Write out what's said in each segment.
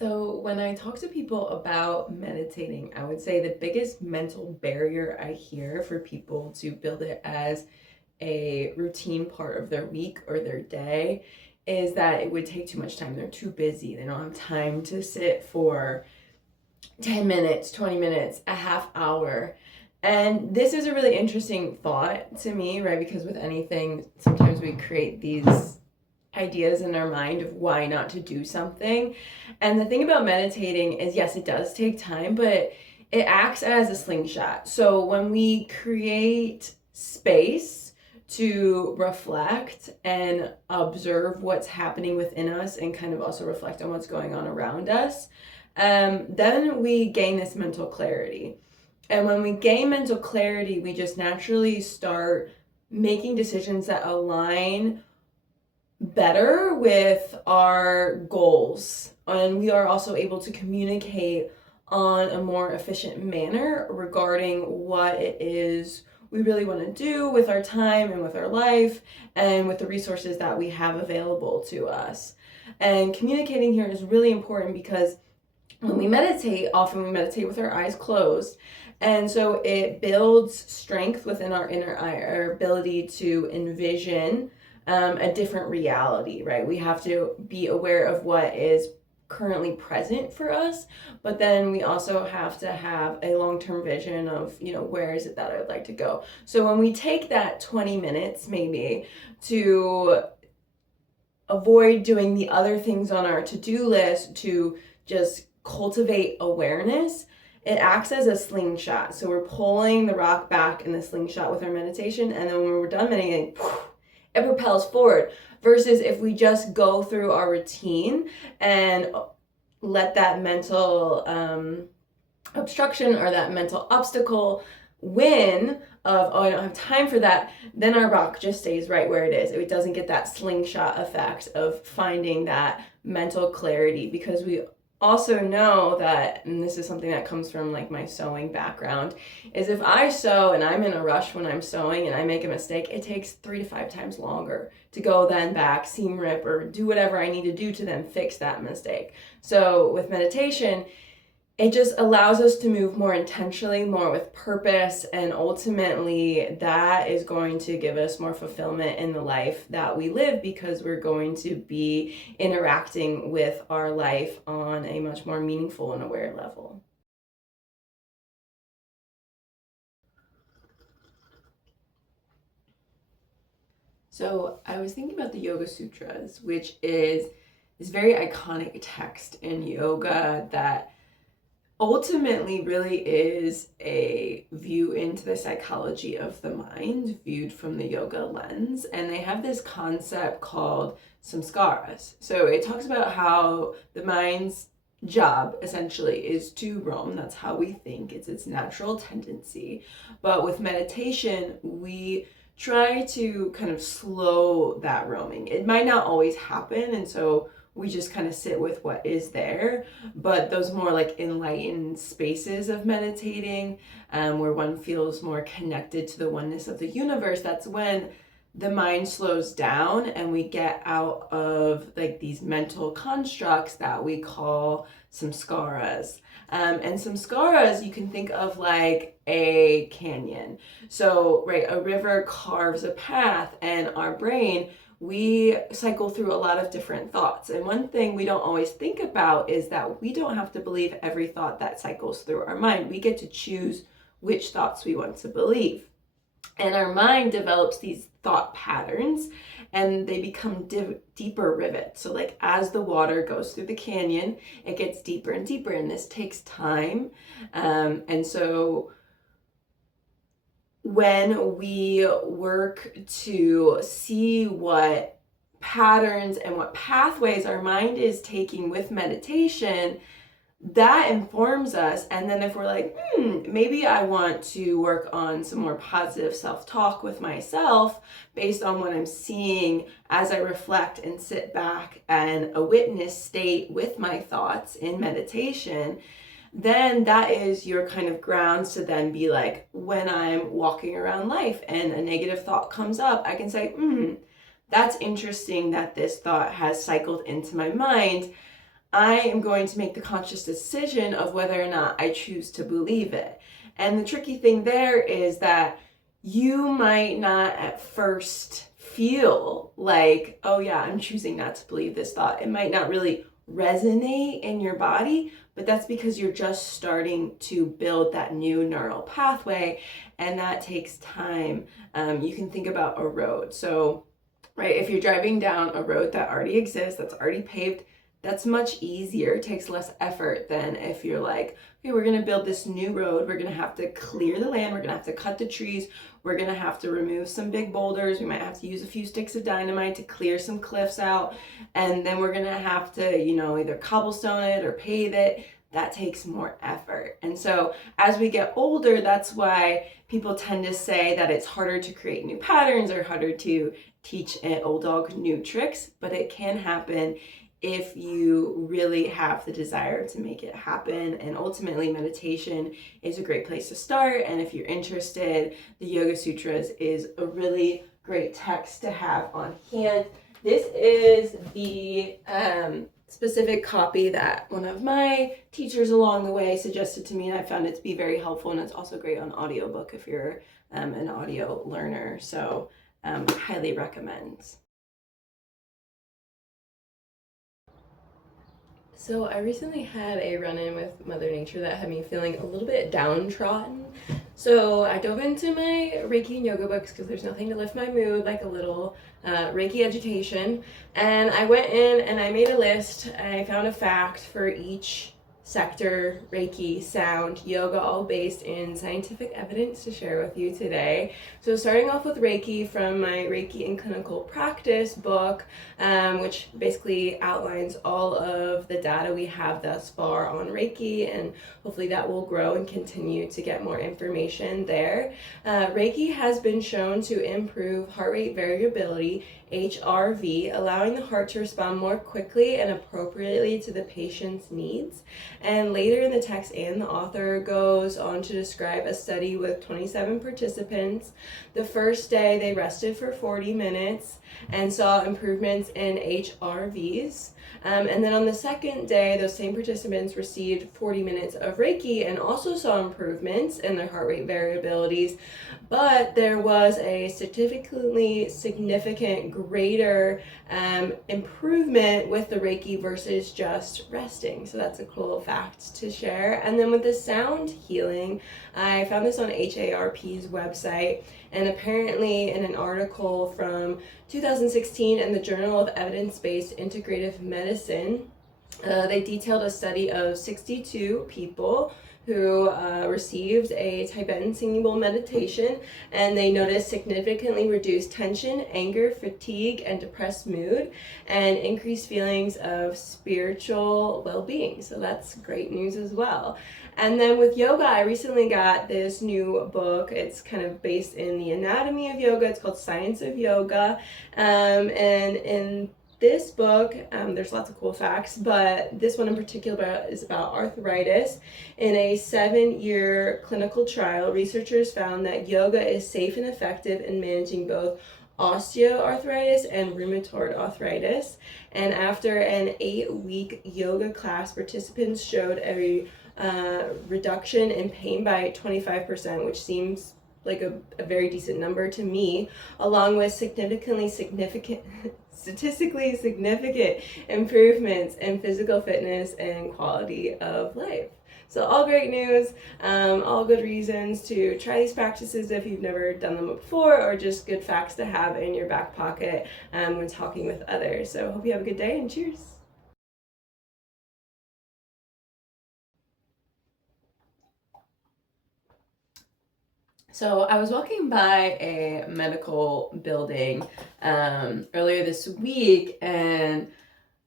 So, when I talk to people about meditating, I would say the biggest mental barrier I hear for people to build it as a routine part of their week or their day is that it would take too much time. They're too busy. They don't have time to sit for 10 minutes, 20 minutes, a half hour. And this is a really interesting thought to me, right? Because with anything, sometimes we create these ideas in our mind of why not to do something. And the thing about meditating is, yes, it does take time, but it acts as a slingshot. So when we create space to reflect and observe what's happening within us and kind of also reflect on what's going on around us, then we gain this mental clarity. And when we gain mental clarity, we just naturally start making decisions that align better with our goals. And we are also able to communicate on a more efficient manner regarding what it is we really want to do with our time and with our life and with the resources that we have available to us. And communicating here is really important because when we meditate, often we meditate with our eyes closed. And so it builds strength within our inner eye, our ability to envision a different reality, right? We have to be aware of what is currently present for us, but then we also have to have a long-term vision of, where is it that I would like to go? So when we take that 20 minutes maybe to avoid doing the other things on our to-do list to just cultivate awareness, it acts as a slingshot. So we're pulling the rock back in the slingshot with our meditation, and then when we're done meditating, it propels forward. Versus if we just go through our routine and let that mental obstruction or that mental obstacle win of, oh, I don't have time for that, then our rock just stays right where it is. It doesn't get that slingshot effect of finding that mental clarity, because we also know that, and this is something that comes from like my sewing background, is if I sew and I'm in a rush when I'm sewing and I make a mistake, it takes 3 to 5 times longer to go then back, seam rip, or do whatever I need to do to then fix that mistake. So with meditation, it just allows us to move more intentionally, more with purpose, and ultimately that is going to give us more fulfillment in the life that we live, because we're going to be interacting with our life on a much more meaningful and aware level. So I was thinking about the Yoga Sutras, which is this very iconic text in yoga that ultimately really is a view into the psychology of the mind viewed from the yoga lens. And they have this concept called samskaras. So it talks about how the mind's job essentially is to roam. That's how we think. It's its natural tendency. But with meditation, we try to kind of slow that roaming. It might not always happen, and so we just kind of sit with what is there. But those more like enlightened spaces of meditating, where one feels more connected to the oneness of the universe, that's when the mind slows down and we get out of like these mental constructs that we call samskaras. And samskaras you can think of like a canyon. So, right, a river carves a path, and our brain, we cycle through a lot of different thoughts. And one thing we don't always think about is that we don't have to believe every thought that cycles through our mind. We get to choose which thoughts we want to believe. And our mind develops these thought patterns, and they become deeper rivets. So like as the water goes through the canyon, it gets deeper and deeper, and this takes time. And so when we work to see what patterns and what pathways our mind is taking with meditation, that informs us. And then if we're like, maybe I want to work on some more positive self-talk with myself based on what I'm seeing as I reflect and sit back and a witness state with my thoughts in meditation, then that is your kind of grounds to then be like, when I'm walking around life and a negative thought comes up, I can say, that's interesting that this thought has cycled into my mind. I am going to make the conscious decision of whether or not I choose to believe it. And the tricky thing there is that you might not at first feel like, oh yeah, I'm choosing not to believe this thought. It might not really resonate in your body, but that's because you're just starting to build that new neural pathway, and that takes time. You can think about a road. So, right, if you're driving down a road that already exists, that's already paved, that's much easier. It takes less effort than if you're like, okay, we're gonna build this new road. We're gonna have to clear the land. We're gonna have to cut the trees. We're gonna have to remove some big boulders. We might have to use a few sticks of dynamite to clear some cliffs out. And then we're gonna have to, either cobblestone it or pave it. That takes more effort. And so as we get older, that's why people tend to say that it's harder to create new patterns or harder to teach an old dog new tricks, but it can happen if you really have the desire to make it happen. And ultimately, meditation is a great place to start. And if you're interested, the Yoga Sutras is a really great text to have on hand. This is the specific copy that one of my teachers along the way suggested to me, and I found it to be very helpful. And it's also great on audiobook if you're an audio learner. So highly recommend. So I recently had a run-in with Mother Nature that had me feeling a little bit downtrodden. So I dove into my Reiki and yoga books because there's nothing to lift my mood like a little Reiki education. And I went in and I made a list. I found a fact for each sector, Reiki, sound, yoga, all based in scientific evidence to share with you today. So starting off with Reiki from my Reiki in Clinical Practice book, which basically outlines all of the data we have thus far on Reiki, and hopefully that will grow and continue to get more information there. Reiki has been shown to improve heart rate variability, HRV, allowing the heart to respond more quickly and appropriately to the patient's needs. And later in the text, the author goes on to describe a study with 27 participants. The first day they rested for 40 minutes and saw improvements in HRVs. And then on the second day, those same participants received 40 minutes of Reiki and also saw improvements in their heart rate variabilities, but there was a statistically significant greater improvement with the Reiki versus just resting. So that's a cool fact to share. And then with the sound healing, I found this on AARP's website, and apparently in an article from 2016 in the Journal of Evidence-Based Integrative Medicine, they detailed a study of 62 people who received a Tibetan singing bowl meditation, and they noticed significantly reduced tension, anger, fatigue, and depressed mood, and increased feelings of spiritual well-being. So that's great news as well. And then with yoga, I recently got this new book. It's kind of based in the anatomy of yoga. It's called Science of Yoga. And in this book, there's lots of cool facts, but this one in particular is about arthritis. In a 7-year clinical trial, researchers found that yoga is safe and effective in managing both osteoarthritis and rheumatoid arthritis. And after an 8-week yoga class, participants showed a reduction in pain by 25%, which seems like a very decent number to me, along with statistically significant improvements in physical fitness and quality of life. So all great news, all good reasons to try these practices if you've never done them before, or just good facts to have in your back pocket when talking with others. So hope you have a good day, and cheers. So I was walking by a medical building earlier this week, and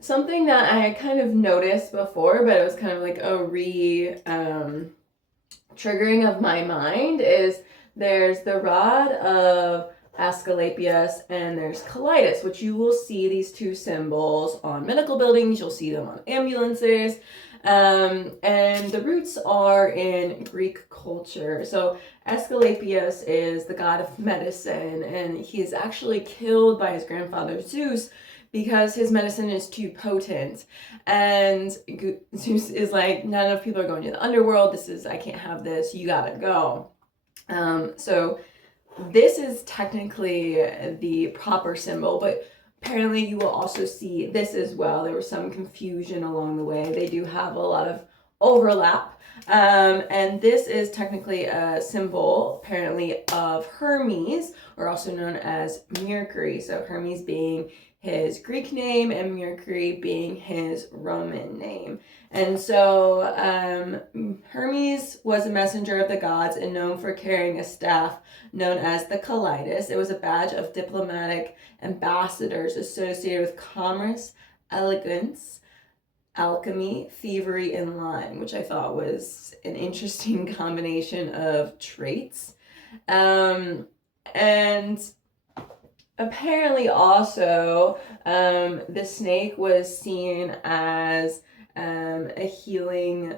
something that I had kind of noticed before, but it was kind of like a triggering of my mind, is there's the rod of Asclepius and there's colitis, which you will see these two symbols on medical buildings. You'll see them on ambulances. And the roots are in Greek culture. So Asclepius is the god of medicine, and he is actually killed by his grandfather Zeus because his medicine is too potent. And Zeus is like, not enough people are going to the underworld. I can't have this. You gotta go. So this is technically the proper symbol, but apparently you will also see this as well. There was some confusion along the way. They do have a lot of overlap. And this is technically a symbol, apparently, of Hermes, or also known as Mercury. So Hermes being his Greek name and Mercury being his Roman name. And so Hermes was a messenger of the gods and known for carrying a staff known as the Caduceus. It was a badge of diplomatic ambassadors associated with commerce, elegance, alchemy, thievery, and lying, which I thought was an interesting combination of traits. And apparently also the snake was seen as a healing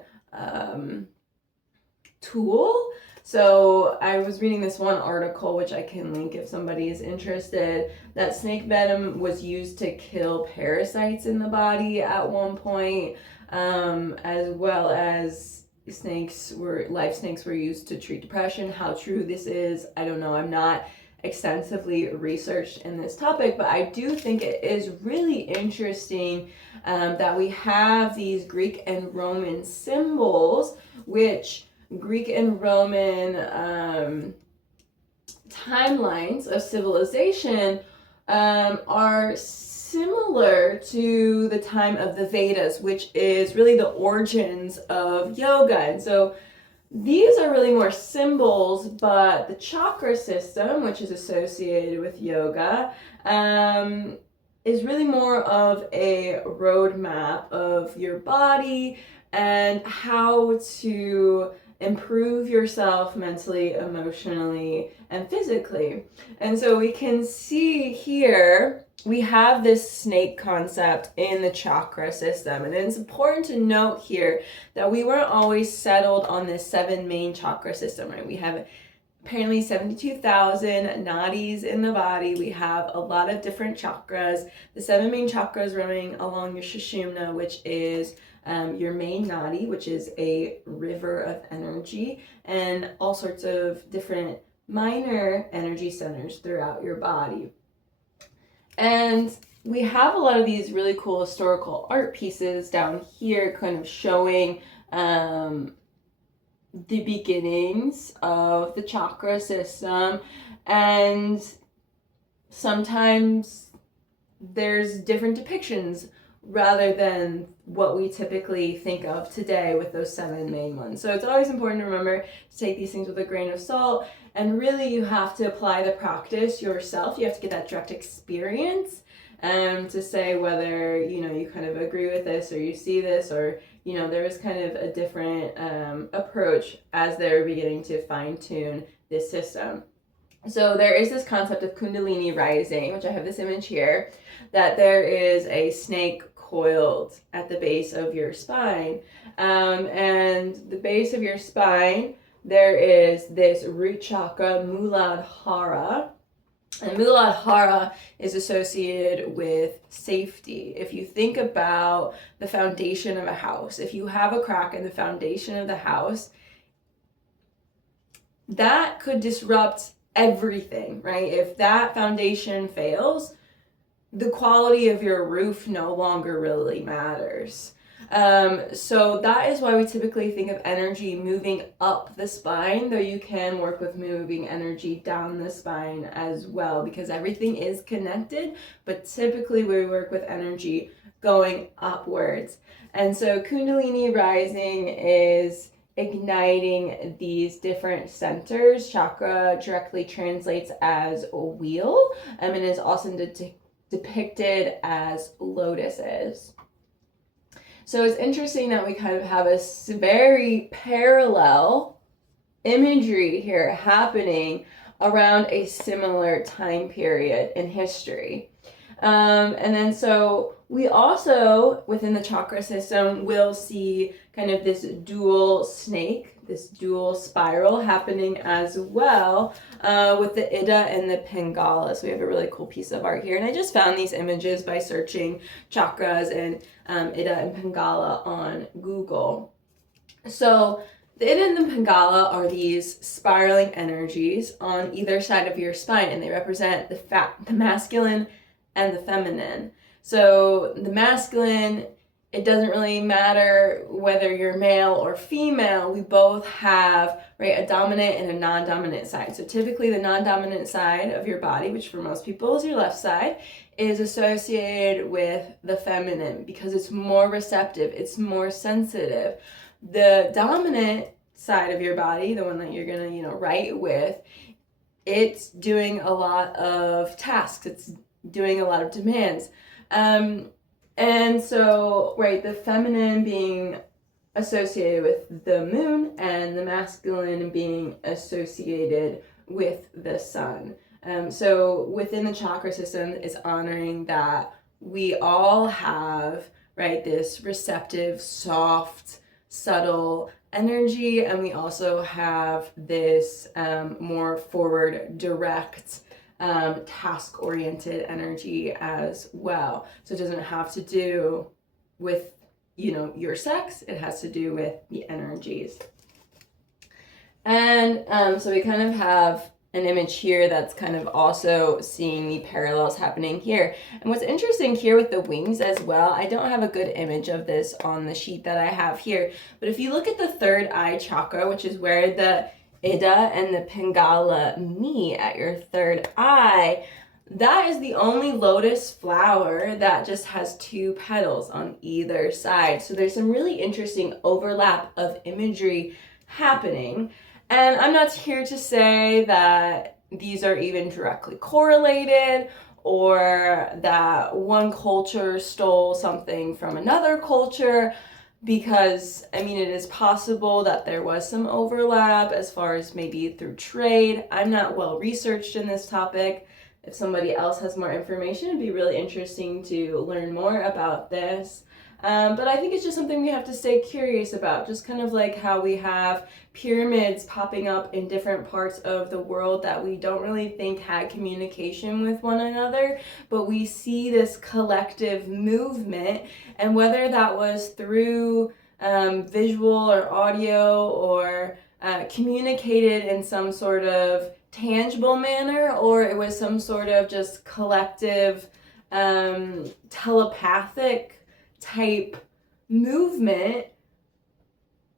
tool. So I was reading this one article, which I can link if somebody is interested, that snake venom was used to kill parasites in the body at one point, as well as live snakes were used to treat depression. How true this is, I don't know. I'm not extensively researched in this topic, but I do think it is really interesting that we have these Greek and Roman symbols, which Greek and Roman timelines of civilization are similar to the time of the Vedas, which is really the origins of yoga. And so these are really more symbols, but the chakra system, which is associated with yoga, is really more of a roadmap of your body and how to improve yourself mentally, emotionally, and physically. And so we can see here, we have this snake concept in the chakra system. And it's important to note here that we weren't always settled on this 7 main chakra system, right? We have apparently 72,000 nadis in the body. We have a lot of different chakras. The 7 main chakras running along your Sushumna, which is your main nadi, which is a river of energy, and all sorts of different minor energy centers throughout your body. And we have a lot of these really cool historical art pieces down here kind of showing the beginnings of the chakra system, and sometimes there's different depictions rather than what we typically think of today with those 7 main ones. So it's always important to remember to take these things with a grain of salt, and really you have to apply the practice yourself. You have to get that direct experience to say whether, you kind of agree with this or you see this, or, there is kind of a different approach as they're beginning to fine-tune this system. So there is this concept of Kundalini rising, which I have this image here, that there is a snake coiled at the base of your spine. And the base of your spine, there is this root chakra, Muladhara. And Muladhara is associated with safety. If you think about the foundation of a house, if you have a crack in the foundation of the house, that could disrupt everything, right? If that foundation fails, the quality of your roof no longer really matters. So that is why we typically think of energy moving up the spine, though you can work with moving energy down the spine as well, because everything is connected, but typically we work with energy going upwards. And so Kundalini rising is igniting these different centers. Chakra directly translates as a wheel, and is also depicted as lotuses. So it's interesting that we kind of have a very parallel imagery here happening around a similar time period in history. And then so We also, within the chakra system, will see kind of this dual snake, this dual spiral happening as well with the Ida and the Pingala. So we have a really cool piece of art here. And I just found these images by searching chakras and Ida and Pingala on Google. So the Ida and the Pingala are these spiraling energies on either side of your spine, and they represent the masculine and the feminine. So the masculine, it doesn't really matter whether you're male or female, we both have, right, a dominant and a non-dominant side. So typically the non-dominant side of your body, which for most people is your left side, is associated with the feminine because it's more receptive, it's more sensitive. The dominant side of your body, the one that you're gonna, write with, it's doing a lot of tasks, it's doing a lot of demands. And so, right, the feminine being associated with the moon and the masculine being associated with the sun. So within the chakra system is honoring that we all have, right, this receptive, soft, subtle energy, and we also have this more forward, direct, task-oriented energy as well. So it doesn't have to do with, your sex, it has to do with the energies. And so we kind of have an image here that's kind of also seeing the parallels happening here. And what's interesting here with the wings as well, I don't have a good image of this on the sheet that I have here, but if you look at the third eye chakra, which is where the Ida and the Pingala meet at your third eye, that is the only lotus flower that just has 2 petals on either side. So there's some really interesting overlap of imagery happening. And I'm not here to say that these are even directly correlated or that one culture stole something from another culture, because it is possible that there was some overlap as far as maybe through trade. I'm not well researched in this topic. If somebody else has more information, it'd be really interesting to learn more about this. But I think it's just something we have to stay curious about, just kind of like how we have pyramids popping up in different parts of the world that we don't really think had communication with one another, but we see this collective movement, and whether that was through visual or audio or communicated in some sort of tangible manner, or it was some sort of just collective telepathic type movement,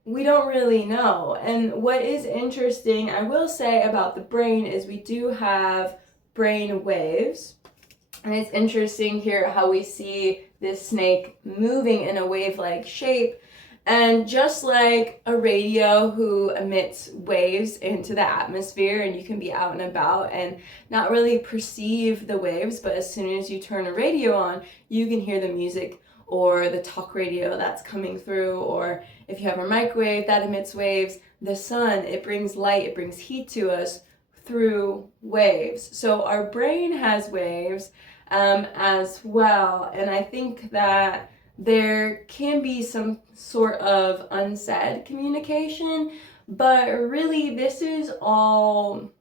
we don't really know. And what is interesting, I will say, about the brain is we do have brain waves. And it's interesting here how we see this snake moving in a wave-like shape. And just like a radio who emits waves into the atmosphere, and you can be out and about and not really perceive the waves, but as soon as you turn a radio on, you can hear the music or the talk radio that's coming through, or if you have a microwave that emits waves, the sun, it brings light, it brings heat to us through waves. So our brain has waves as well, and I think that there can be some sort of unsaid communication, but really this is all,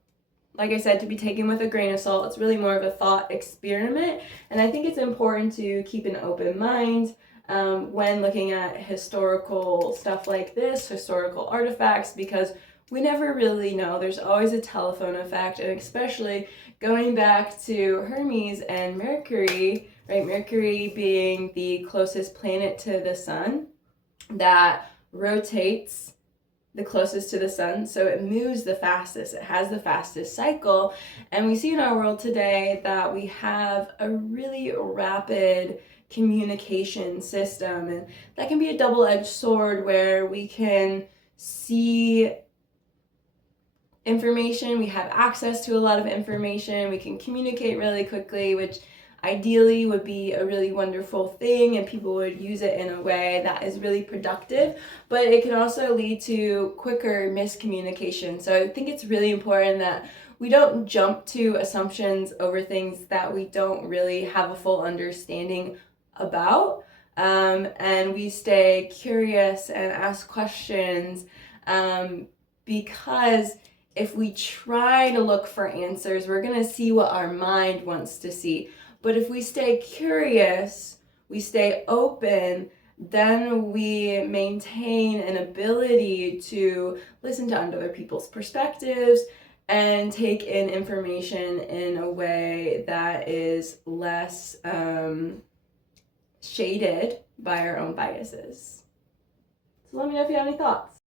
like I said, to be taken with a grain of salt. It's really more of a thought experiment, and I think it's important to keep an open mind when looking at historical stuff like this, historical artifacts, because we never really know. There's always a telephone effect, and especially going back to Hermes and Mercury, right? Mercury being the closest planet to the sun that rotates the closest to the sun, so it moves the fastest, it has the fastest cycle, and we see in our world today that we have a really rapid communication system, and that can be a double-edged sword where we can see information, we have access to a lot of information, we can communicate really quickly, which ideally would be a really wonderful thing, and people would use it in a way that is really productive, but it can also lead to quicker miscommunication. So I think it's really important that we don't jump to assumptions over things that we don't really have a full understanding about, and we stay curious and ask questions, because if we try to look for answers, we're going to see what our mind wants to see. But if we stay curious, we stay open, then we maintain an ability to listen to other people's perspectives and take in information in a way that is less shaded by our own biases. So let me know if you have any thoughts.